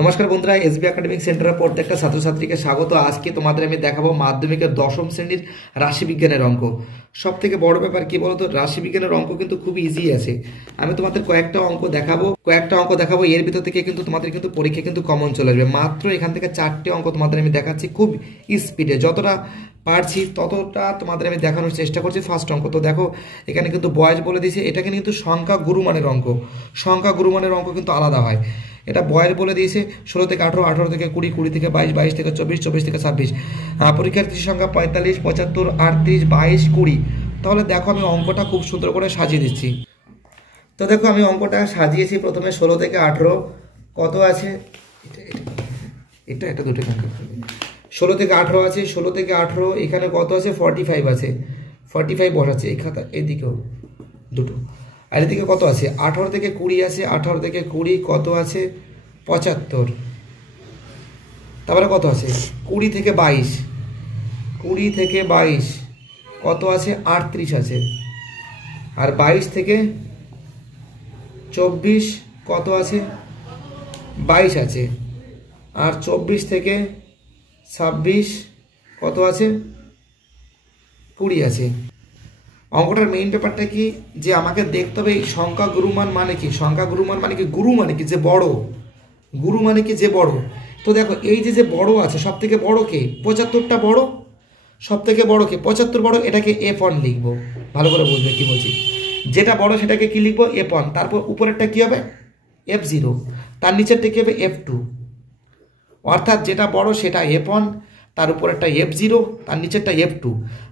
নমস্কার বন্ধুরা, SB academic সেন্টারের প্রত্যেকটা ছাত্রছাত্রীকে স্বাগত। আজকে তোমাদের আমি দেখাবো মাধ্যমিকের দশম শ্রেণীর রাশিবিজ্ঞানের অঙ্ক। সব থেকে বড় ব্যাপার কি বলতো, রাশিবিজ্ঞানের অঙ্ক কিন্তু খুব ইজি আছে। আমি তোমাদের কয়েকটা অঙ্ক দেখাবো, এর ভিতর থেকে কিন্তু তোমাদের কিন্তু পরীক্ষা কিন্তু কমন চলে আসবে। মাত্র এখান থেকে 4টে অঙ্ক তোমাদের আমি দেখাচ্ছি খুব স্পিডে, যতটা পারছি ততটা তোমাদের আমি দেখানোর চেষ্টা করছি। ফার্স্ট অঙ্ক তো দেখো, এখানে কিন্তু বয়স বলে দিয়েছে, এটাকে কিন্তু সংখ্যা গুরুমানের অঙ্ক। সংখ্যা গুরুমানের অঙ্ক কিন্তু আলাদা হয়। এটা বয়ের বলে দিয়েছে 16 থেকে 18, 18 থেকে 20, 20 থেকে 22, 22 থেকে 24, 24 থেকে 26। পরীক্ষার্থীর সংখ্যা 45, 75, 38, 22, 20। তাহলে দেখো আমি অঙ্কটা খুব সুন্দর করে সাজিয়ে দিচ্ছি। তো দেখো আমি অঙ্কটা সাজিয়েছি। প্রথমে 16 থেকে 18 কত আছে, এটা দুটো 16 থেকে 18 আছে। 16 থেকে 18 এখানে কত আছে, 45 আছে। 45 বসাচ্ছে এই খাতা, এদিকেও দুটো। আর এদিকে কত আছে, 18 থেকে 20 আছে। 18 থেকে 20 কত আছে, 75। তারপরে কত আছে, 20 থেকে 22, 20 থেকে 22 কত আছে, 38 আছে। আর 22 থেকে 24 কত আছে, 22 আছে। আর 24 থেকে 26 কত আছে, 20 আছে। অঙ্কটার মেইন ব্যাপারটা কি, যে আমাকে দেখতে হবে এই সংখ্যা গুরুমান মানে কি। সংখ্যা গুরুমান মানে কি, গুরু মানে কি যে বড়, গুরু মানে কি যে বড়। তো দেখো এই যে বড় আছে, সব থেকে বড় কে, 75টা বড়। সব থেকে বড় কে, 75 বড়। এটাকে F1 লিখবো, ভালো করে বুঝবে কি বলছি। যেটা বড় সেটাকে কি লিখবো, F1। তারপর উপরেরটা কি হবে, F0। তার নিচেরটা কি হবে, F2। অর্থাৎ যেটা বড় সেটা F1, তার উপর একটা F0, তার নিচেরটা F2।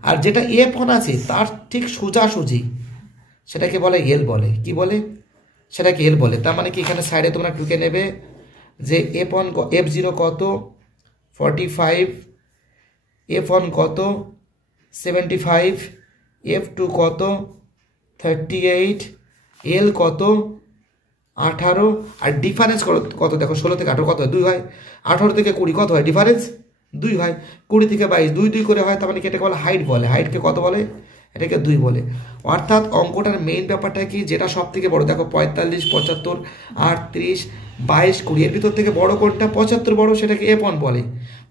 আর যেটা F1 আছে তার ঠিক সোজাসুজি সেটাকে বলে L বলে। কি বলে, সেটাকে L বলে। তার মানে কি, এখানে সাইডে তোমরা টুকে নেবে যে F1 F0 কত 45, F1 কত 75, F2 কত 38, L কত 18। আর ডিফারেন্স কত দেখো, 16 থেকে 18 কত হয়, 2 হয়। 18 থেকে 20 কত হয়, ডিফারেন্স 2 হয়। 20 থেকে 22 2 2 করে হয়। তার মানে কি, এটাকে বলে হাইট বলে। হাইটকে কত বলে, এটাকে 2 বলে। অর্থাৎ অঙ্কটার মেইন ব্যাপারটা কি, যেটা সব থেকে বড় দেখো 45, 75, 38, 22, 20। এর ভিতর থেকে বড় কোনটা, 75 বড়, সেটাকে F1 বলে।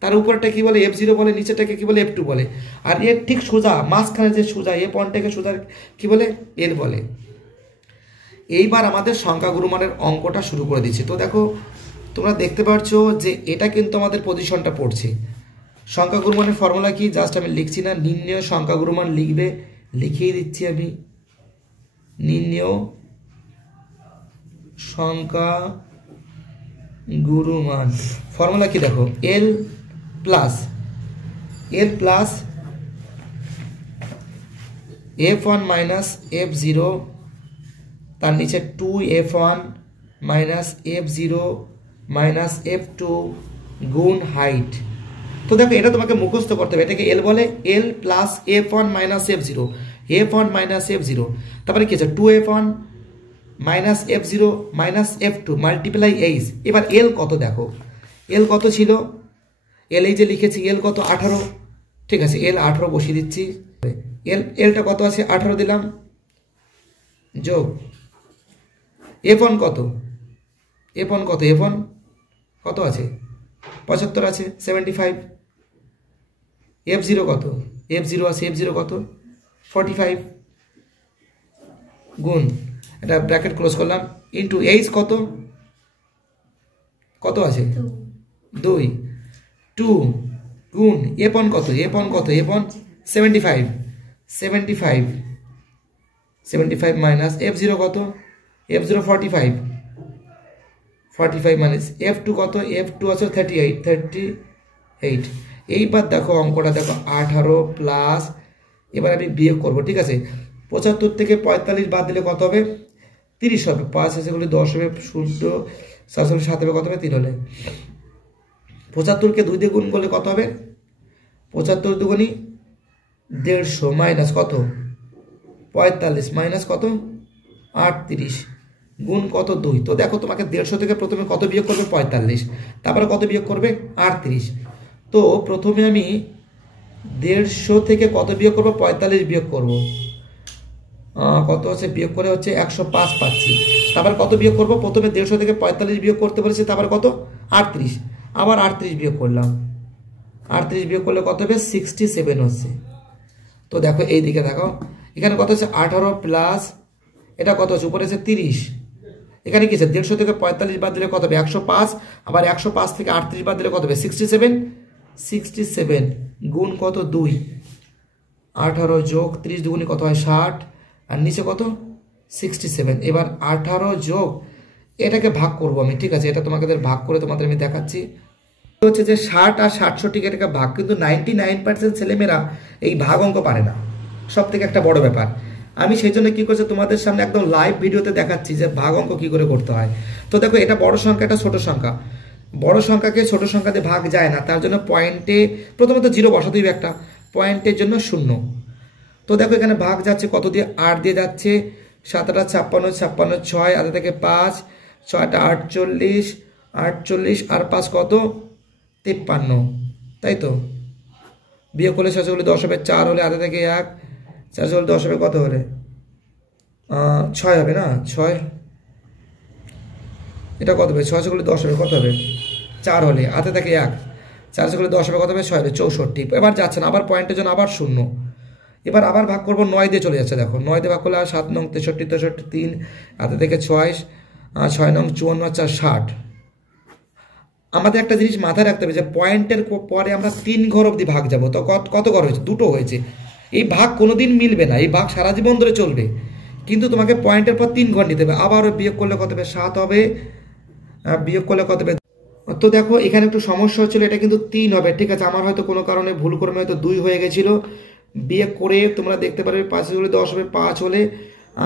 তার উপরটা কি বলে, F0 বলে। নিচেরটাকে কি বলে, F2 বলে। আর এর ঠিক সোজা মাঝখানে যে সোজা F1টাকে সোজা কি বলে, L বলে। এইবার আমাদের সংখ্যা গুরুমানের অঙ্কটা শুরু করে দিচ্ছি। তো দেখো তোমরা দেখতে পাচ্ছ যে এটা কিন্তু আমাদের পজিশনটা পড়ছে। সংখ্যা গুরুমানের ফর্মুলা কি, জাস্ট আমি লিখছি না, নির্ণেয় সংখ্যা গুরুমান লিখবে, লিখিয়ে দিচ্ছি আমি। নির্ণেয় সংখ্যা গুরুমান ফর্মুলা কি দেখো, L plus F1 minus F0, তার নিচে 2F1 minus F0 minus F2 গুণ হাইট। তো দেখো এটা তোমাকে মুখস্থ করতে হবে। এটাকে L বলে, L plus F1 minus F0, F1 minus F0। তারপরে কি আছে, 2F1 minus F0 minus F2 multiply H। এবার L কত দেখো, L কত ছিল, L এই যে লিখেছি, L কত 18। ঠিক আছে, L 18 বসিয়ে দিচ্ছি। Lটা কত আছে, 18 দিলাম, যোগ F1 কত, F1 কত, F1 কত আছে, 75 আছে, 75। F0 কত, F0 আছে, F0 কত 45, গুণ, এটা ব্র্যাকেট ক্লোজ করলাম, ইন্টু H কত, কত আছে 2, 2 গুণ F1 কত, F1 কত, F1 75, 75 মাইনাস F0 কত, F0 45, 45 মাইনাস F2 কত, F2 আছে 38। এইবার দেখো অঙ্কটা দেখো, 18 প্লাস, এবার আমি বিয়োগ করবো। ঠিক আছে, 75 থেকে 45 বাদ দিলে কত হবে, 30 হবে। 5 আছে বলে 10 হবে, 0 7 হলে 7 হবে, কত হবে 3 হলে। 75কে 2 দিয়ে গুণ করলে কত হবে, 75 দুগুণী 150 মাইনাস কত 45 মাইনাস কত 38 গুণ কত 2। তো দেখো তোমাকে 150 থেকে প্রথমে কত বিয়োগ করবে, 45। তারপরে কত বিয়োগ করবে, 38। তো প্রথমে আমি 150 থেকে কত বিয়োগ করবো, 45 বিয়োগ করব। কত আছে বিয়োগ করে হচ্ছে 105 পাচ্ছি। তারপর কত বিয়োগ করব, প্রথমে 150 থেকে 45 বিয়োগ করতে বলেছে, তারপর কত 38, আবার 38 বিয়োগ করলাম, 38 বিয়োগ করলে কত হবে 67 হচ্ছে। তো দেখো এই দিকে দেখো এখানে কত হচ্ছে 18 প্লাস এটা কত হচ্ছে উপরে হচ্ছে 30, এখানে কি আছে 150 থেকে 45 বাদ দিলে কত হবে 105, আবার 105 থেকে 38 বাদ দিলে কত হবে 67, 67 গুণ কত 2, 18 যোগ 30 দুগুণে কত হয় 60, আর নিচে কত 67। এবার 18 যোগ এটাকে ভাগ করব আমি, ঠিক আছে, এটা তোমাদের ভাগ করে তোমাদের আমি দেখাচ্ছি। হচ্ছে যে 60 আর 67 এটাকে ভাগ, কিন্তু 99% ছেলেমেয়েরা এই ভাগ অঙ্ক পারে না, সব থেকে একটা বড় ব্যাপার। আমি সেই জন্য কি করছি তোমাদের সামনে একদম লাইভ ভিডিওতে দেখাচ্ছি যে ভাগ অঙ্ক কি করে করতে হয়। তো দেখো এটা বড় সংখ্যা, এটা ছোট সংখ্যা, বড় সংখ্যাকে ছোট সংখ্যাতে ভাগ যায় না, তার জন্য পয়েন্টে প্রথমত 0 বসাতে হবে একটা, পয়েন্টের জন্য 0। তো দেখো এখানে ভাগ যাচ্ছে কত দিয়ে 8 দিয়ে যাচ্ছে, 7 8 56, 56 6 আধা থেকে 5, 6 8 48, 48 আর 5 কত 53, তাই তো। বিয়োগ করলে 6 হলে 10 হবে, 4 হলে আধা থেকে 1, 4 হলে 10 হবে, কত হলে 6 হবে না, 6 এটা কত হবে 6 হলে 10 হবে, কত হবে 4 হলে আধা থেকে 1, 4 হলে 10 হবে, কত হবে 6 হবে 64। এবার যাচ্ছে না, আবার পয়েন্টের জন্য আবার 0। এবার আবার ভাগ করবো 9 দিয়ে চলে যাচ্ছে, দেখো 9 দিয়ে ভাগ করলে 7 নং 63, 63 3 আধা থেকে 6, 6 নং 54 4 60। আমাদের একটা জিনিস মাথায় রাখতে হবে যে পয়েন্টের পরে আমরা 3 ঘর অবধি ভাগ যাবো, তো কত ঘর হয়েছে 2টো হয়েছে। এই ভাগ কোনোদিন মিলবে না, এই ভাগ সারা জীবন ধরে চলবে, কিন্তু তোমাকে পয়েন্টের পর 3 ঘর নিতে হবে। আবার বিয়োগ করলে কত হবে 7 হবে, বিয়োগ করলে কত হবে। তো দেখো এখানে একটু সমস্যা হচ্ছিল, এটা কিন্তু 3 হবে, ঠিক আছে, আমার হয়তো কোনো কারণে ভুল করে হয়তো 2 হয়ে গেছিল। বিয়োগ করে তোমরা দেখতে পারবে 5 হলে 10 হবে, 5 হলে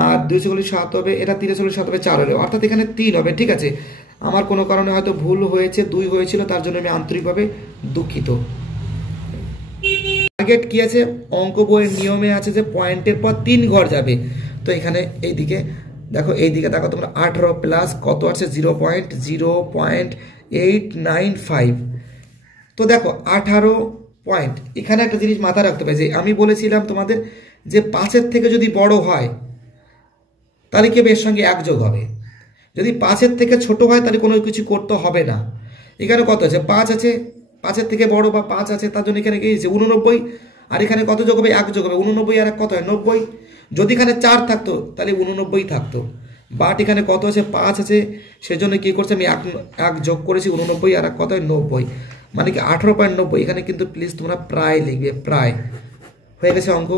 আর 2 হলে 7 হবে, এটা 3 হলে 7 হবে, 4 হলে, অর্থাৎ এখানে 3 হবে, ঠিক আছে। আমার কোনো কারণে হয়তো ভুল হয়েছে, 2 হয়েছিল, তার জন্য আমি আন্তরিকভাবে দুঃখিত। টার্গেট কি আছে অঙ্ক বইয়ের নিয়মে আছে যে পয়েন্টের পর 3 ঘর যাবে। তো এখানে এইদিকে দেখো, এইদিকে দেখো তোমরা 18 প্লাস কত আছে 0.0895। তো দেখো 18 পয়েন্ট। এখানে একটা জিনিস মাথায় রাখতে হবে যে আমি বলেছিলাম তোমাদের যে 5-এর থেকে যদি বড় হয় তাহলে কি এর সঙ্গে 1 যোগ হবে, যদি 5-এর থেকে ছোট হয় তাহলে কোনো কিছু করতে হবে না। এখানে কত আছে 5 আছে, 5-এর থেকে বড় বা 5 আছে, তার জন্য এখানে কি 89, আর এখানে কত যোগ হবে 1 যোগ হবে, 89 আর 1 কত হয় 90। যদি এখানে 4 থাকতো তাহলে 89 থাকতো, বাট এখানে কত আছে 5 আছে, সেজন্য কি করছে আমি 1 যোগ করেছি, 89 আর 1 কত হয় 90, মানে কি 18.90। এখানে কিন্তু প্লিজ তোমরা প্রায় লিখবে, প্রায় হয়ে গেছে অঙ্ক।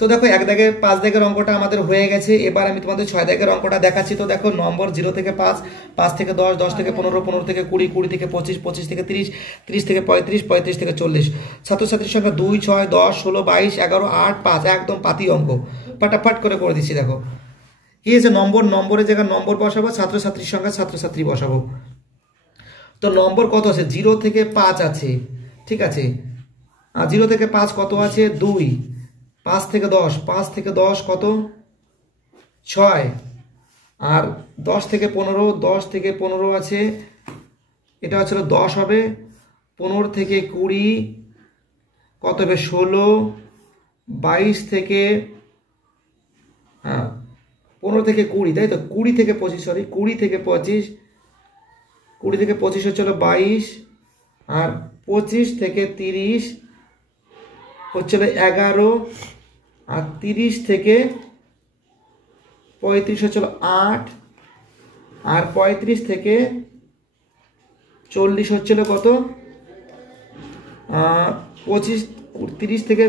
তো দেখো 1 দাগের 5 দাগের অঙ্কটা আমাদের হয়ে গেছে। এবার আমি তোমাদের 6 দাগের অঙ্কটা দেখাচ্ছি। তো দেখো নম্বর 0 থেকে 5, 5 থেকে 10, 10 থেকে 15, 15 থেকে 20, 20 থেকে 25, 25 থেকে 30, 30 থেকে 35, 35 থেকে 40। ছাত্রছাত্রীর সংখ্যা 2, 6, 10, 16, 22, 11, 8, 5, একদম পাতি অঙ্ক, ফাটাফাট করে দিচ্ছি। দেখো কি হয়েছে, নম্বরের জায়গায় নম্বর বসাবো, ছাত্রছাত্রীর সংখ্যা ছাত্রছাত্রী বসাবো। তো নম্বর কত আছে 0 থেকে 5 আছে, ঠিক আছে, আর 0 থেকে 5 কত আছে 2, 5 থেকে 10, 5 থেকে 10 কত 6, আর 10 থেকে 15, 10 থেকে 15 আছে, এটা হচ্ছে 10 হবে, 15 থেকে 20 কত হবে 16, 22 থেকে 15 থেকে 20, তাই তো 20 থেকে 25, সরি 20 থেকে 25, 20 থেকে 25 হচ্ছিল 22, আর 25 থেকে 30 হচ্ছিল 11, আর 30 থেকে 35 হচ্ছিল 8, আর 35 থেকে 40 হচ্ছিল কত 25, 30 থেকে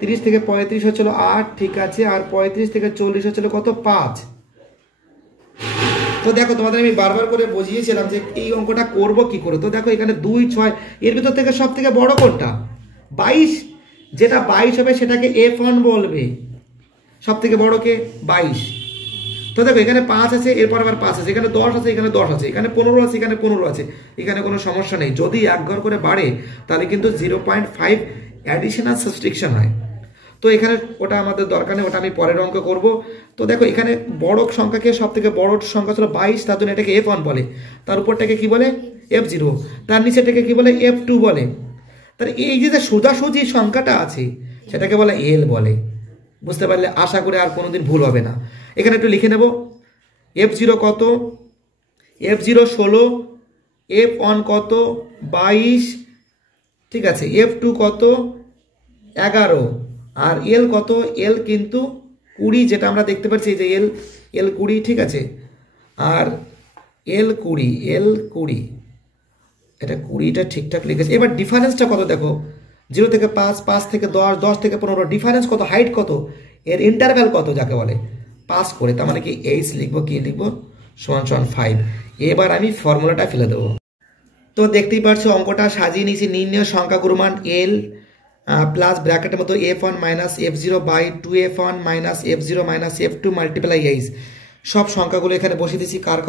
35 হচ্ছিল 8, ঠিক আছে, আর 35 থেকে 40 হচ্ছিল কত 5। তো দেখো তোমাদের আমি বারবার করে বুঝিয়েছিলাম যে এই অঙ্কটা করব কি করে। তো দেখো এখানে 2, 6, এর ভিতর থেকে সব থেকে বড় কোনটা 22, যেটা 22 হবে সেটাকে F1 বলবে, সব থেকে বড় কে 22। তো দেখো এখানে 5 আছে, এরপর আবার 5 আছে, এখানে 10 আছে, এখানে 10 আছে, এখানে 15 আছে, এখানে 15 আছে, এখানে কোনো সমস্যা নেই। যদি 1 ঘর করে বাড়ে তাহলে কিন্তু 0.5 অ্যাডিশনাল সাবট্রাকশন হয়। তো এখানে ওটা আমাদের দরকার নেই, ওটা আমি পরের অঙ্ক করব। তো দেখো এখানে বড় সংখ্যাকে সব থেকে বড় সংখ্যা ছিল 22, তার জন্য এটাকে F1 বলে, তার উপরটাকে কি বলে F0, তার নিচেটাকে কি বলে F2 বলে। তাহলে এই যে সোজাসুজি সংখ্যাটা আছে সেটাকে বলে L বলে। বুঝতে পারলে আশা করে আর কোনোদিন ভুল হবে না। এখানে একটু লিখে নেব F0 কত, F0 16, F1 কত 22, ঠিক আছে, F2 কত 11, আর L কত, L কিন্তু 20, যেটা আমরা দেখতে পাচ্ছি যে L 20, ঠিক আছে, আর L 20, এটা 20টা ঠিকঠাক লিখেছে। এবার ডিফারেন্সটা কত দেখো, 0 থেকে 5, 5 থেকে 10, 10 থেকে 15, ডিফারেন্স কত, হাইট কত, এর ইন্টারভ্যাল কত যাকে বলে, পাস করে, তার মানে কি এইচ লিখবো, কি লিখবো, সমান সমান 5। এবার আমি ফর্মুলাটা ফেলে দেবো। তো দেখতেই পাচ্ছ অঙ্কটা সাজিয়ে নিয়েছি, নির্ণয় সংখ্যাগুরু মান L প্লাস ব্র্যাকেটের মতো F1 minus F0 by 2F1 minus F0 minus F2 multiply H. সব সংখ্যাগুলো এখানে বসিয়ে দিচ্ছি, কার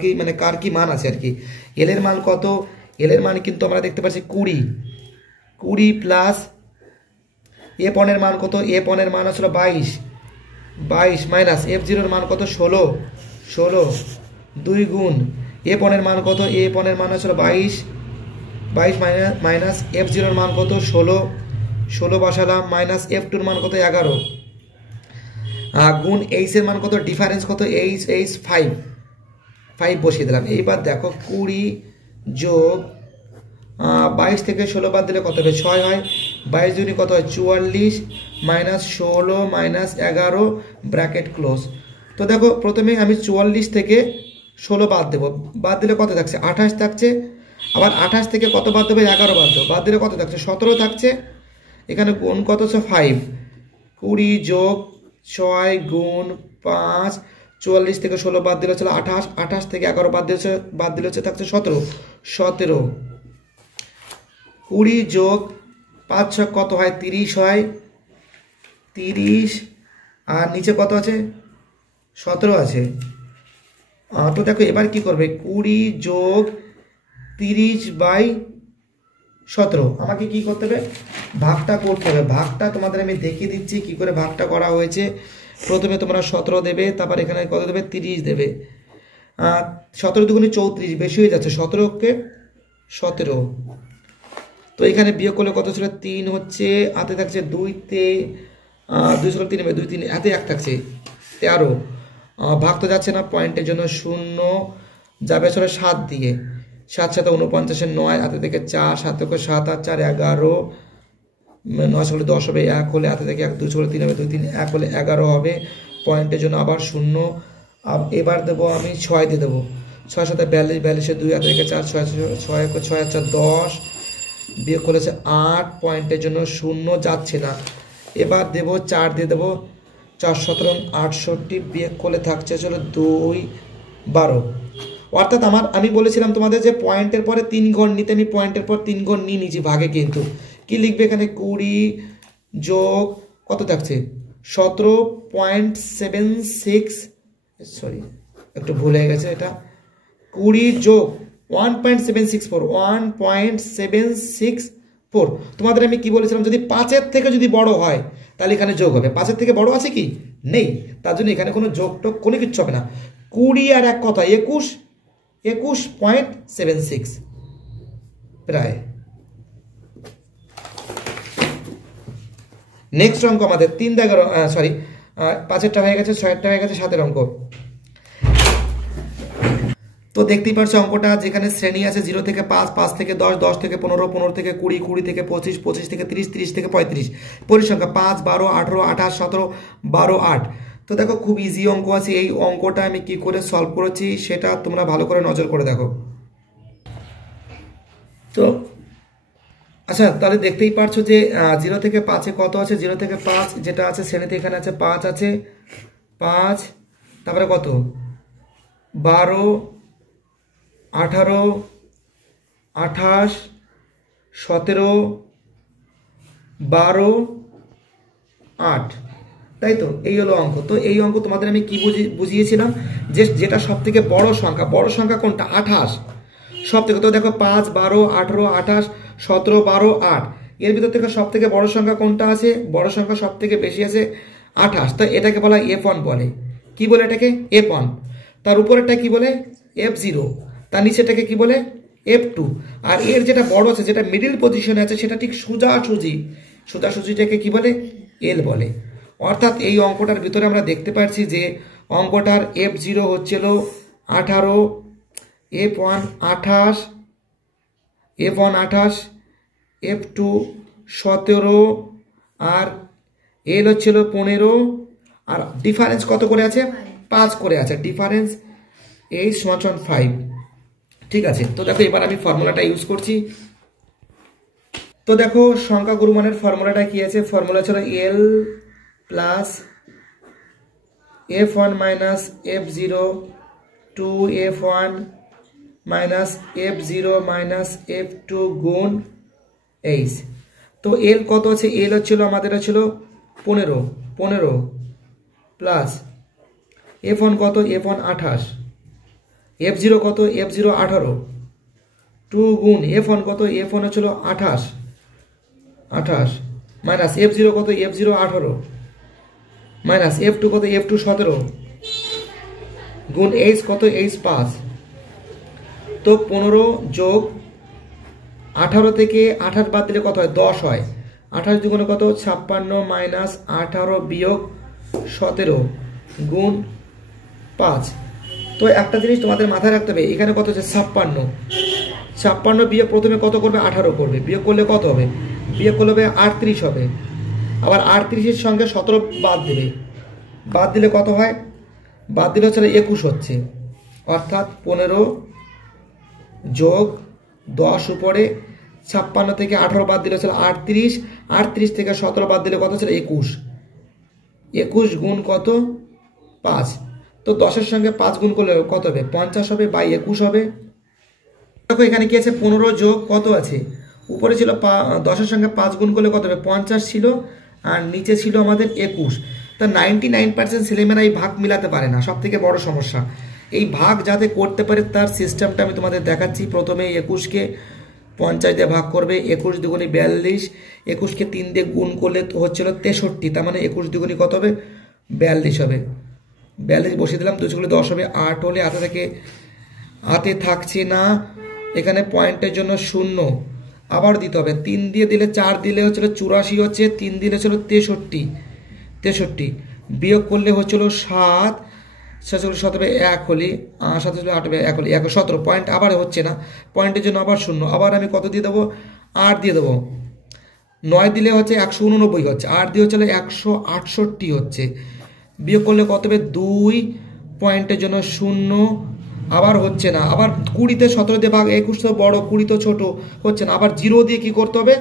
কি মানে কার কি মান আছে আর কি। এল এর মান কত, এল এর মান কিন্তু আমরা দেখতে পাচ্ছি 20 প্লাস F1 এর মান কত, F1 এর মান আসলে 22 মাইনাস F0 এর মান কত 16 2 গুণ F1 এর মান কত, F1 এর মান আসলে 22 মাইনাস F0 এর মান কত 16 বসালাম, মাইনাস F2 এর মান কত 11 গুণ এইচ এর মান কত, ডিফারেন্স কত, এইচ 5 বসিয়ে দিলাম। এইবার দেখো 20 যোগ 22 থেকে 16 বাদ দিলে কত হবে, 6 হয়, 22 দুগুণে কত হয় 44, মাইনাস 16 মাইনাস 11 ব্র্যাকেট ক্লোজ। তো দেখো প্রথমে আমি 44 থেকে 16 বাদ দেবো, বাদ দিলে কত থাকছে 28 থাকছে, আবার 28 থেকে কত বাদ দেবো 11 বাদ দেবো, বাদ দিলে কত থাকছে 17 থাকছে, এখানে গুণ কত হচ্ছে 5, 20 যোগ 6 গুণ 5, 44 থেকে 16 বাদ দিলে হচ্ছে 28, 28 থেকে 11 বাদ দিলে হচ্ছে থাকছে 17, 20 যোগ 5 6 কত হয় 30 হয়, 30 আর নিচে কত আছে 17 আছে। তো দেখো এবার কি করবে, 20 যোগ 30 বাই 17, আমাকে কি করতে হবে, ভাগটা করতে হবে। ভাগটা তোমাদের আমি দেখিয়ে দিচ্ছি কি করে ভাগটা করা হয়েছে। প্রথমে তোমরা 17 দেবে, তারপর এখানে কত দেবে 30 দেবে, 17 দুগুণে 34, বেশি হয়ে যাচ্ছে, 17কে 17। তো এখানে বিয়োগ করলে কত ছিল 3 হচ্ছে, হাতে থাকছে 2 তে 2 ছিল 3 হবে, 2 3 হাতে 1 থাকছে 13, ভাগ তো যাচ্ছে না, পয়েন্টের জন্য 0 যাবে আসলে 7 দিয়ে, 7 7 49 9, হাতে থেকে 4, 7 7 আর 4 11, 9 হলে 10 হবে, 1 হলে হাতে থেকে 1, 2 হলে 3 হবে, 2 3 1 হলে 11 হবে, পয়েন্টের জন্য আবার 0। এবার দেবো আমি 6 দিয়ে দেবো, 6 7 42, 42 2 হাতে থেকে 4, 6 6 6 4 10, বিয়োগ করেছে 8, পয়েন্টের জন্য 0 যাচ্ছে না। এবার দেবো 4 দিয়ে দেবো, 4 17 68, বিয়োগ করলে থাকছে চলো 2 12। অর্থাৎ আমি বলেছিলাম তোমাদের যে পয়েন্টের পরে 3 ঘর নিতে, আমি পয়েন্টের পর 3 ঘর নিয়ে নিয়েছি ভাগে, কিন্তু কি লিখবে এখানে 20 যোগ কত থাকছে 17.76, সরি একটু ভুল হয়ে গেছে, এটা 20 যোগ 1.764, তোমাদের আমি কি বলেছিলাম, যদি 5-এর থেকে যদি বড় হয় তাহলে এখানে যোগ হবে, 5-এর থেকে বড় আছে কি নেই, তার জন্য এখানে কোনো যোগ টোগ কোনো কিছু হবে না। 20 আর 1 কত 21.76 প্রায়। নেক্সট অঙ্ক আমাদের 5-এরটা হয়ে গেছে, 6-এরটা হয়ে গেছে, 7-এর অঙ্ক। তো দেখতেই পাচ্ছ অঙ্কটা, যেখানে শ্রেণী আছে 0 থেকে 5, 5 থেকে 10, 10 থেকে 15, 15 থেকে 20, 20 থেকে 25, 25 থেকে 30, 30 থেকে 35, পরিসংখ্যা 5 12 18 28 17 12 8। তো দেখো খুব ইজি অঙ্ক আছে, এই অঙ্কটা আমি কি করে সলভ করেছি সেটা তোমরা ভালো করে নজর করে দেখো। তো আচ্ছা, তাহলে দেখতেই পারছো যে 0 থেকে 5-এ কত আছে, 0 থেকে 5 যেটা আছে শ্রেণীতে এখানে আছে 5 আছে, 5 তারপরে কত 12 18 28 17 12 8, তাই তো এই হলো অঙ্ক। তো এই অঙ্ক তোমাদের আমি কি বুঝিয়েছিলাম, যে যেটা সব থেকে বড় সংখ্যা কোনটা 28 সব থেকে। তো দেখো 5 12 18 28 17 12 8, এর ভিতর থেকে সব থেকে বড় সংখ্যা কোনটা আছে, বড় সংখ্যা সব থেকে বেশি আছে 28, তো এটাকে বলা F1 বলে। কি বলে এটাকে F1। তার উপরেরটা কি বলে F0, তার নিচেটাকে কি বলে F2, আর এর যেটা বড় আছে যেটা মিডিল পজিশনে আছে সেটা ঠিক সোজাসুজিটাকে কি বলে L বলে। অর্থাৎ এই অঙ্কটার ভিতরে আমরা দেখতে পাচ্ছি যে অঙ্কটার F0 হচ্ছিল 18, F1 28, F1 28, F2 17 আর L হচ্ছিল 15 আর ডিফারেন্স কত করে আছে 5 করে আছে ডিফারেন্স H = 5 ঠিক আছে। তো দেখো এবার আমি ফর্মুলাটা ইউজ করছি। তো দেখো সংখ্যা গুণমানের ফর্মুলাটা কি আছে ফর্মুলা ছিল L plus F1 minus F0 2F1 minus F0 minus F2 গুণ H। তো L কত আছে L হচ্ছিল আমাদের হচ্ছিল 15 প্লাস F1 কত F1 28 F0 কত F0 18 2 গুণ F1 কত F1 হচ্ছিল 28 মাইনাস F0 কত F0 18 মাইনাস F2 কত F2 17 গুণ H কত H 5। তো 15 যোগ 18 থেকে 28 বাদ দিলে কত হয় 10 হয় 28 দুগুণে কত 56 মাইনাস 18 বিয়োগ 17 গুণ 5। তো একটা জিনিস তোমাদের মাথায় রাখতে হবে এখানে কত হচ্ছে 56 বিয়োগ প্রথমে কত করবে 18 করবে বিয়োগ করলে কত হবে বিয়োগ করলে হবে 38 হবে আবার 38 এর সঙ্গে 17 বাদ দেবে বাদ দিলে কত হয় বাদ দিলে হচ্ছে 21 হচ্ছে অর্থাৎ 15 যোগ 10 উপরে 56 থেকে 18 বাদ দিলে হচ্ছে 38 থেকে 17 বাদ দিলে কত হচ্ছে 21 গুণ কত 5। তো 10 এর সঙ্গে 5 গুণ করলে কত হবে 50 হবে বাই 21 হবে। দেখো এখানে কি আছে 15 যোগ কত আছে উপরে ছিল 10 এর সঙ্গে 5 গুণ করলে কত হবে 50 ছিল আর নিচে ছিল আমাদের 21। তা 99% ছেলেমেয়েরা এই ভাগ মিলাতে পারে না সব থেকে বড় সমস্যা। এই ভাগ যাতে করতে পারে তার সিস্টেমটা আমি তোমাদের দেখাচ্ছি। প্রথমে 21 কে 50 দিয়ে ভাগ করবে 21 দুগুণে 42 21 কে 3 দিয়ে গুণ করলে হচ্ছিল 63 তার মানে 21 দুগুণে কত হবে 42 হবে 42 বসিয়ে দিলাম 2 গুণে 10 হবে 8 হলে হাতে থেকে হাতে থাকছে না এখানে পয়েন্টের জন্য 0 আবার দিতে হবে 3 দিয়ে দিলে 4 দিলে হচ্ছিল 84 হচ্ছে 3 দিলে ছিল 63 বিয়োগ করলে হচ্ছিল 7 7 হবে 1 হলে 7 হলে 8 হবে 1 হলে 17 পয়েন্ট আবার হচ্ছে না পয়েন্টের জন্য আবার 0 আবার আমি কত দিয়ে দেবো 8 দিয়ে দেবো 9 দিলে হচ্ছে 189 হচ্ছে 8 দিয়ে হচ্ছে 168 হচ্ছে বিয়োগ করলে কত হবে 2 পয়েন্টের জন্য 0 আবার হচ্ছে না আবার 20 তে 17 দিয়ে ভাগ 21 তো বড় 20 তো ছোট হচ্ছে না আবার 0 দিয়ে কি করতে হবে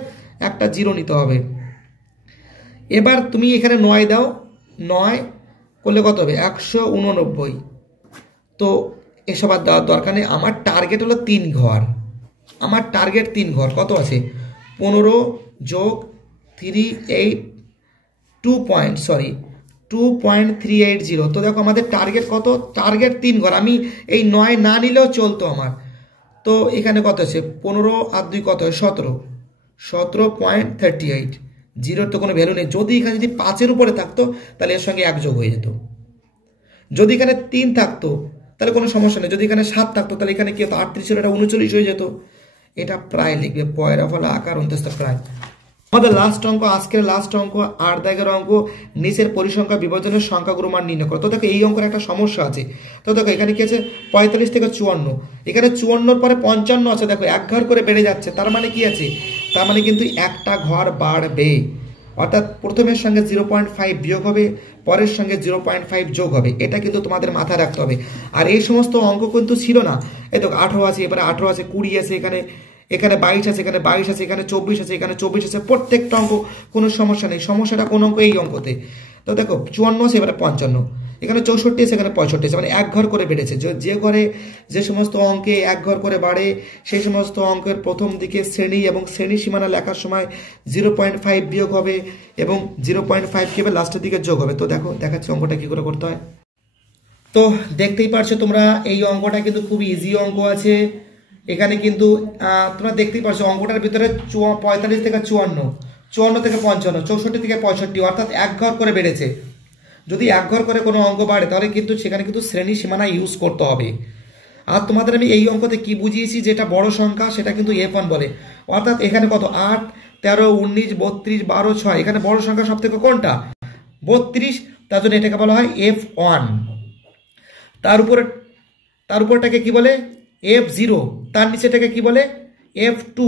একটা 0 নিতে হবে। এবার তুমি এখানে 9 দাও 9 করলে কত হবে 189। তো এসব আর দেওয়ার দরকার নেই আমার টার্গেট হলো 3 ঘর আমার টার্গেট 3 ঘর কত আছে 15 যোগ 2.380। তো দেখো আমাদের টার্গেট কত টার্গেট 3 ঘর আমি এই 9 না নিলেও চলতো আমার। তো এখানে কত আছে 15 আর 2 কত হয় 17.38 জিরোর তো কোনো ভ্যালু নেই যদি এখানে যদি 5 এর উপরে থাকতো তাহলে এর সঙ্গে 1 যোগ হয়ে যেত যদি এখানে 3 থাকতো তাহলে কোনো সমস্যা নেই যদি এখানে 7 থাকতো তাহলে এখানে কি হতো 38 ছিল এটা 39 হয়ে যেত। এটা প্রায় লিখবে পয়রা ফলা আকার অন্তস্থ প্রায়। আমাদের লাস্ট অঙ্ক আজকের লাস্ট অঙ্ক 8 দাগের অঙ্ক নিচের পরিসংখ্যা বিভাজনের সংখ্যাগুলো মান নির্ণয় করো। তো দেখো এই অঙ্কের একটা সমস্যা আছে। তো দেখো এখানে কি আছে 45 থেকে 54 এখানে 54 পরে 55 আছে দেখো এক ঘর করে বেড়ে যাচ্ছে তার মানে কি আছে তার মানে কিন্তু একটা ঘর বাড়বে অর্থাৎ প্রথমের সঙ্গে 0.5 বিয়োগ হবে পরের সঙ্গে 0.5 যোগ হবে এটা কিন্তু তোমাদের মাথায় রাখতে হবে। আর এই সমস্ত অঙ্ক কিন্তু ছিল না এই দেখো 18 আছে এবারে 18 আছে 20 আছে এখানে 22 আছে এখানে 22 আছে এখানে 24 আছে এখানে 24 আছে প্রত্যেকটা অঙ্ক কোনো সমস্যা নেই সমস্যাটা কোন অঙ্ক এই অঙ্কতে। তো দেখো 54 আছে এবারে 55 এখানে 64 আছে এখানে 65 আছে মানে এক ঘর করে বেড়েছে যে ঘরে যে সমস্ত অঙ্কে এক ঘর করে বাড়ে সেই সমস্ত অঙ্কের প্রথম দিকে শ্রেণী এবং শ্রেণী সীমানা লেখার সময় 0.5 বিয়োগ হবে এবং 0.5 কে লাস্টের দিকে যোগ হবে। তো দেখো দেখাচ্ছি অঙ্কটা কি করে করতে হয়। তো দেখতেই পারছো তোমরা এই অঙ্কটা কিন্তু খুব ইজি অঙ্ক আছে এখানে কিন্তু তোমরা দেখতেই পাচ্ছ অঙ্কটার ভিতরে 45 থেকে 54 থেকে 55 64 থেকে 65 অর্থাৎ এক ঘর করে বেড়েছে। যদি এক ঘর করে কোনো অঙ্ক বাড়ে তাহলে কিন্তু সেখানে কিন্তু শ্রেণী সীমানা ইউজ করতে হবে। আর তোমাদের আমি এই অঙ্কতে কি বুঝিয়েছি যেটা বড় সংখ্যা সেটা কিন্তু F1 বলে অর্থাৎ এখানে কত 8 13 19 32 12 6 এখানে বড় সংখ্যা সব থেকে কোনটা 32 তার জন্য এটাকে বলা হয় F1। তার উপরটাকে কি বলে F0 তার নিচেটাকে কি বলে F2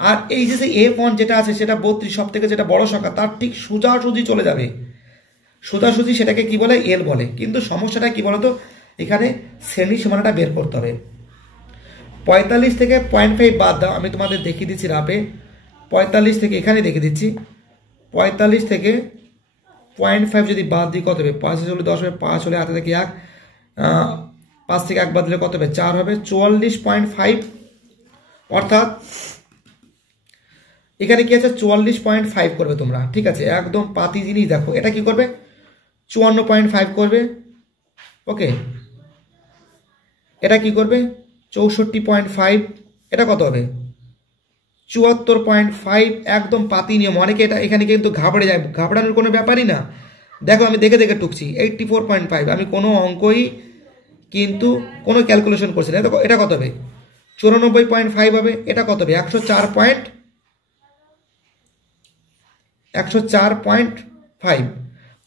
আর এই যে F1 যেটা আছে সেটা 32 সব থেকে যেটা বড় সংখ্যা তার ঠিক সোজাসুজি চলে যাবে, সোজাসুজি সেটাকে কি বলে এল বলে। কিন্তু সমস্যাটা কি বলতো, এখানে শ্রেণী সীমানাটা বের করতে হবে। 45 থেকে 0.5 বাদ দাও, আমি তোমাদের দেখিয়ে দিচ্ছি রাপে। 45 থেকে এখানে দেখিয়ে দিচ্ছি, 45 থেকে 0.5 যদি বাদ দিই কত হবে, 5 হলে 10 হবে, 5 হলে হাতে থেকে 1, 5 থেকে 1 বাদ দিলে কত হবে, 4 হবে, 44.5। অর্থাৎ এখানে কি আছে 44.5 করবে তোমরা, ঠিক আছে, একদম পাতি জিনিস। দেখো এটা কি করবে 54.5 করবে, ওকে। এটা কি করবে 64.5, এটা কত হবে 74.5, একদম পাতি নিয়ম। অনেকে এটা এখানে কিন্তু ঘাবড়ে যায়, ঘাবড়ানোর কোনো ব্যাপারই না। দেখো আমি দেখে দেখে টুকছি 84.5, আমি কোনো অঙ্কই কিন্তু কোনো ক্যালকুলেশন করছি না। এটা কত হবে 94.5 হবে, এটা কত হবে 104.5।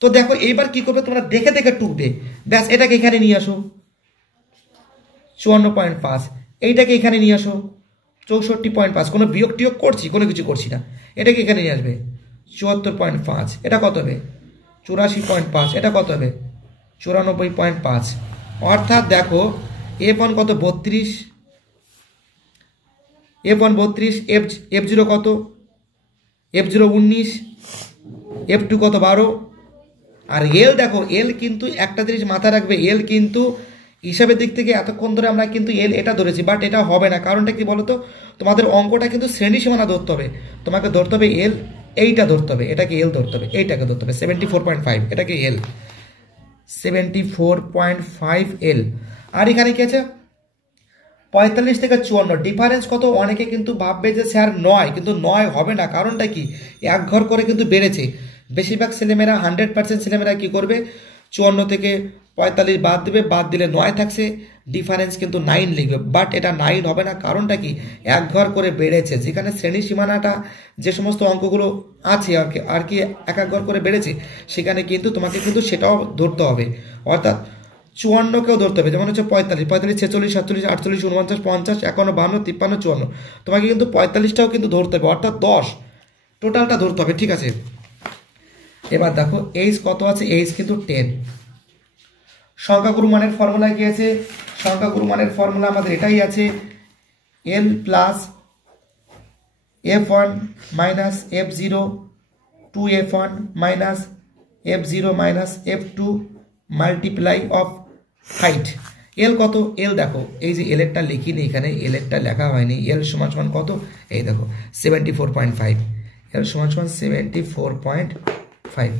তো দেখো এইবার কি করবে তোমরা দেখে দেখে টুকবে, ব্যাস এটাকে এখানে নিয়ে আসো 54.5, এইটাকে এখানে নিয়ে আসো 64.5, কোনো বিয়োগ টিয়োগ করছি, কোনো কিছু করছি না, এটাকে এখানে নিয়ে আসবে 74.5, এটা কত হবে 84.5, এটা কত হবে 94.5। অর্থাৎ দেখো F1 কত 32, F1 32, F0 কত, F0 19, F2 কত 12। আর এল দেখো, এল কিন্তু একটা জিনিস মাথায় রাখবে, এল কিন্তু হিসাবের দিক থেকে এতক্ষণ ধরে আমরা কিন্তু এল এটা ধরেছি, বাট এটা হবে না। কারণটা কি বলতো, তোমাদের অঙ্কটা কিন্তু শ্রেণী সীমানা ধরতে হবে, তোমাকে ধরতে হবে এল, এইটা ধরতে হবে, এটাকে এল ধরতে হবে, এইটাকে ধরতে হবে 74.5, এটাকে এল 74.5 এল। আর এখানে কি আছে 45 থেকে 54, ডিফারেন্স কত, অনেকে কিন্তু ভাববে যে স্যার 9, কিন্তু 9 হবে না। কারণটা কি, এক ঘর করে কিন্তু বেড়েছে। বেশিরভাগ ছেলেমেয়েরা 100% ছেলেমেয়েরা কি করবে 54 থেকে 45 বাদ দেবে, বাদ দিলে 9 থাকছে, ডিফারেন্স কিন্তু 9 লিখবে, বাট এটা 9 হবে না। কারণটা কি, এক ঘর করে বেড়েছে, যেখানে শ্রেণী সীমানাটা যে সমস্ত অঙ্কগুলো আছে আর কি এক এক ঘর করে বেড়েছে, সেখানে কিন্তু তোমাকে কিন্তু সেটাও ধরতে হবে। অর্থাৎ 54কেও ধরতে হবে, যেমন হচ্ছে 45, 46, 46, 47, 48, 49, 50, 51, 52, 53, 54, তোমাকে কিন্তু 45টাও কিন্তু ধরতে হবে, অর্থাৎ 10 টোটালটা ধরতে হবে, ঠিক আছে। এবার দেখো এইচ কত আছে, এইচ কিন্তু 10। সংখ্যাগুরু মানের ফর্মুলা কি আছে, সংখ্যাগুরু মানের ফর্মুলা আমাদের এটাই আছে, L plus F1 minus F0 2F1 minus F0 minus F2 multiply of height. L কত, এল দেখো এই যে এলেরটা লিখিনি এখানে, এলেরটা লেখা হয়নি, এল সমান সমান কত, এই দেখো 74.5, এল সমান সমান 74.5।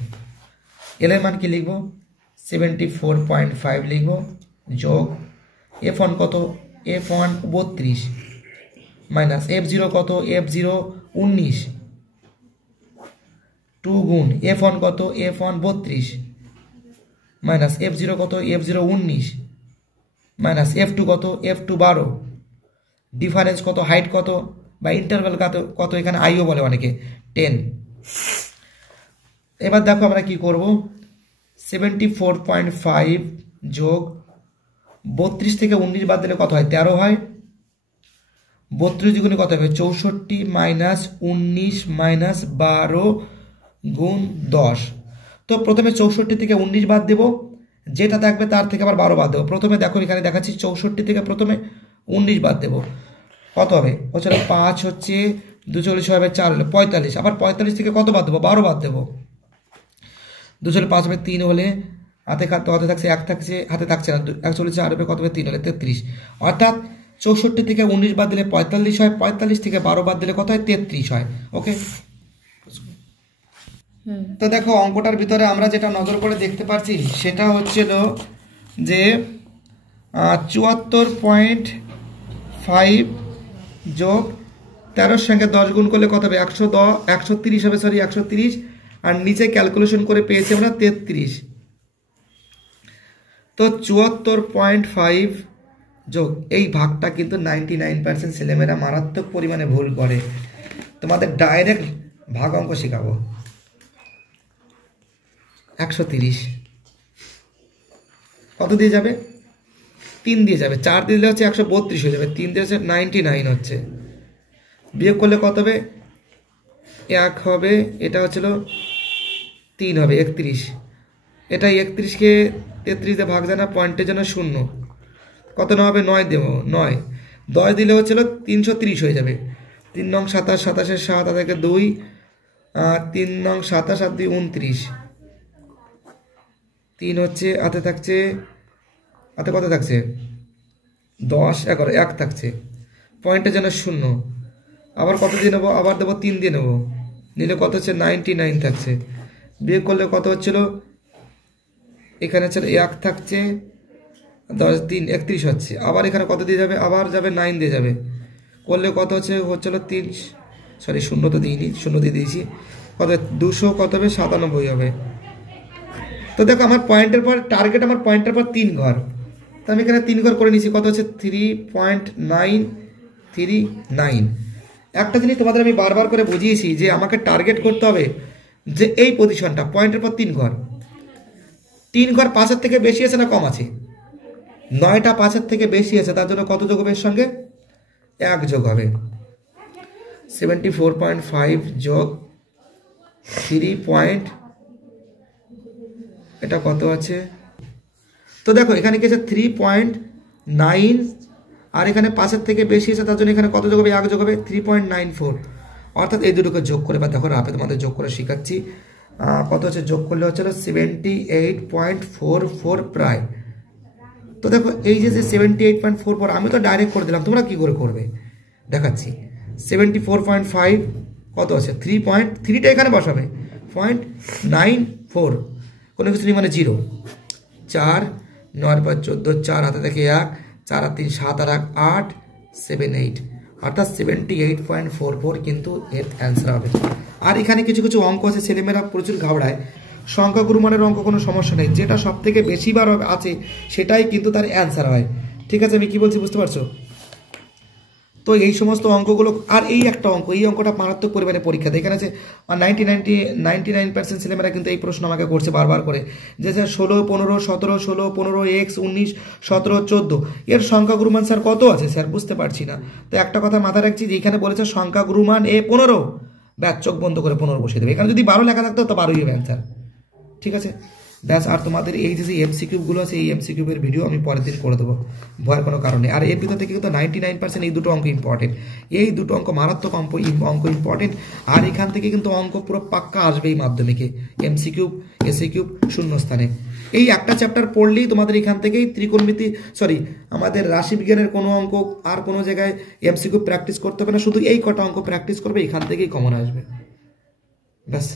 এলের মান কি লিখবো 74.5 লিখবো, যোগ F1 কত, F1 32 মাইনাস F0 কত, F0 19, 2 গুণ F1 কত, F1 32 মাইনাস F0 কত, F0 19 মাইনাস F2 কত, F2 12, ডিফারেন্স কত, হাইট কত বা ইন্টারভ্যাল কত, এখানে আইও বলে অনেকে 10। এবার দেখো আমরা কি করব, 74.5 যোগ 32 থেকে 19 বাদ দিলে কত হয় 13 হয়, 32 দ্বিগুণে কত হবে 64 মাইনাস 19 মাইনাস 12 গুণ 10। তো প্রথমে 64 থেকে 19 বাদ দেব, যেটা থাকবে তার থেকে আবার 12 বাদ দেবো। প্রথমে দেখো এখানে দেখাচ্ছি 64 থেকে প্রথমে 19 বাদ দেবো, কত হবে হচ্ছে 5 হচ্ছে 240 হবে 4 হলে 45, আবার 45 থেকে কত বাদ দেবো 12 বাদ দেবো, 205 হবে 3 হলে হাতে থাকছে 1 থাকছে, হাতে থাকছে না, 140 4 হবে কত হবে 3 হলে 33। অর্থাৎ 64 থেকে 19 বাদ দিলে 45 হয়, 45 থেকে 12 বাদ দিলে কত হয় 33 হয়, ওকে। তো দেখো অঙ্কটার ভিতরে আমরা যেটা নজর করে দেখতে পাচ্ছি সেটা হচ্ছিল যে 74.5 যোগ 13 সঙ্গে 10 গুণ করলে কত হবে 130 হবে, সরি 130, আর নিচে ক্যালকুলেশন করে পেয়েছি আমরা 33। তো 74.5 যোগ এই ভাগটা কিন্তু 99% ছেলেমেয়েরা মারাত্মক পরিমাণে ভুল করে। তোমাদের ডাইরেক্ট ভাগ অঙ্ক শেখাবো। 130 কত দিয়ে যাবে 3 দিয়ে যাবে, 4 দিলে হচ্ছে 132 হয়ে যাবে, 3 দিয়ে হচ্ছে 99 হচ্ছে, বিয়োগ করলে কত হবে, 1 হবে, এটা হচ্ছিল 3 হবে, 31। এটা 31কে 33 দিয়ে ভাগ যায় না, পয়েন্টের জন্য 0, কত না হবে, 9 দেবো, 9 10 দিলে হচ্ছিল 330 হয়ে যাবে। 3 নং 27, 27-এর 7 থেকে 2, 3 নং 27 আর 2 29, 3 হচ্ছে হাতে থাকছে, হাতে কত থাকছে, 10 11 1 থাকছে, পয়েন্টের জন্য 0, আবার কত দিয়ে নেবো, আবার দেবো 3 দিয়ে নেবো, নিলে কত হচ্ছে 99 থাকছে। বিয়োগ করলে কত হচ্ছিল, এখানে হচ্ছে 1 থাকছে, 10 3 31 হচ্ছে, আবার এখানে কত দিয়ে যাবে, আবার যাবে 9 দিয়ে যাবে, করলে কত হচ্ছে, হচ্ছিল 3, সরি 0 তো দিইনি, 0 দিয়ে দিয়েছি, কত 200 কত হবে, 97 হবে। তো দেখো আমার পয়েন্টের পর টার্গেট, আমার পয়েন্টের পর 3 ঘর, তো আমি এখানে 3 ঘর করে নিয়েছি, কত হচ্ছে 3.939। একটা জিনিস তোমাদের আমি বারবার করে বুঝিয়েছি যে আমাকে টার্গেট করতে হবে যে এই পজিশনটা, পয়েন্টের পর 3 ঘর, 3 ঘর 5-এর থেকে বেশি আছে না কম আছে, 9টা 5-এর থেকে বেশি আছে, তার জন্য কত যোগ হবে, এর সঙ্গে 1 যোগ হবে, 74.5 যোগ 3 এটা কত আছে। তো দেখো এখানে কি আছে 3.9, আর এখানে 5-এর থেকে বেশি আছে, তার জন্য এখানে কত যোগ হবে, 1 যোগ হবে, 3.94। অর্থাৎ এই দুটোকে যোগ করে, বা দেখো রাপে তোমাদের যোগ করে শেখাচ্ছি, কত হচ্ছে, যোগ করলে হচ্ছে 78.44 প্রায়। তো দেখো এই যে 78.44, আমি তো ডাইরেক্ট করে দিলাম, তোমরা কি করে করবে দেখাচ্ছি। 74.5 কত আছে, 3.3টা এখানে বসাবে, 0.94, কোনো কিছু নেই মানে 0, 4 9 5 14, 4 হাতে থেকে 1, 4 আর 3 7 আর 1 8 7 8, অর্থাৎ 78.44 কিন্তু এর অ্যান্সার হবে। আর এখানে কিছু কিছু অঙ্ক আছে, ছেলেমেয়েরা প্রচুর ঘাবড়ায়, সংখ্যা গুরুমানের অঙ্ক কোনো সমস্যা নেই, যেটা সব থেকে বেশিবার আছে সেটাই কিন্তু তার অ্যান্সার হয়। ঠিক আছে, আমি কি বলছি বুঝতে পারছো? তো এই সমস্ত অঙ্কগুলো, আর এই একটা অঙ্ক, এই অঙ্কটা মারাত্মক পরিমাণে পরীক্ষাতে, এখানে আছে 99% ছেলেমেয়েরা কিন্তু এই প্রশ্ন আমাকে করছে বারবার করে, যে স্যার 16 15 17 16 15 x 19 17 14 এর সংখ্যা গুরুমান স্যার কত আছে স্যার, বুঝতে পারছি না। তো একটা কথা মাথায় রাখছি, যে এখানে বলেছে সংখ্যা গুরুমান এ 15, ব্যাস চোখ বন্ধ করে 15 বসিয়ে দেবে, এখানে যদি 12 লেখা থাকতো তো 12ই হবে অ্যান্সার। ঠিক আছে, ব্যাস। আর তোমাদের এই যে এমসিকিউগুলো আছে, এই এমসিকিউবের ভিডিও আমি পরের দিন করে দেবো, ভয়ের কোনো কারণে। আর এর ভিতর থেকে কিন্তু 99% এই দুটো অঙ্ক ইম্পর্টেন্ট, এই দুটো অঙ্ক মারাত্মক অঙ্ক ইম্পর্টেন্ট। আর এখান থেকে কিন্তু অঙ্ক পুরো পাক্কা আসবে এই মাধ্যমিকে, এমসিকিউ এসিকিউ শূন্যস্থানে। এই একটা চ্যাপ্টার পড়লেই তোমাদের এখান থেকেই ত্রিকোণমিতি, সরি আমাদের রাশিবিজ্ঞানের কোনো অঙ্ক আর কোনো জায়গায় এমসিকিউ প্র্যাকটিস করতে হবে না, শুধু এই কটা অঙ্ক প্র্যাকটিস করবে, এখান থেকেই কমন আসবে, ব্যাস।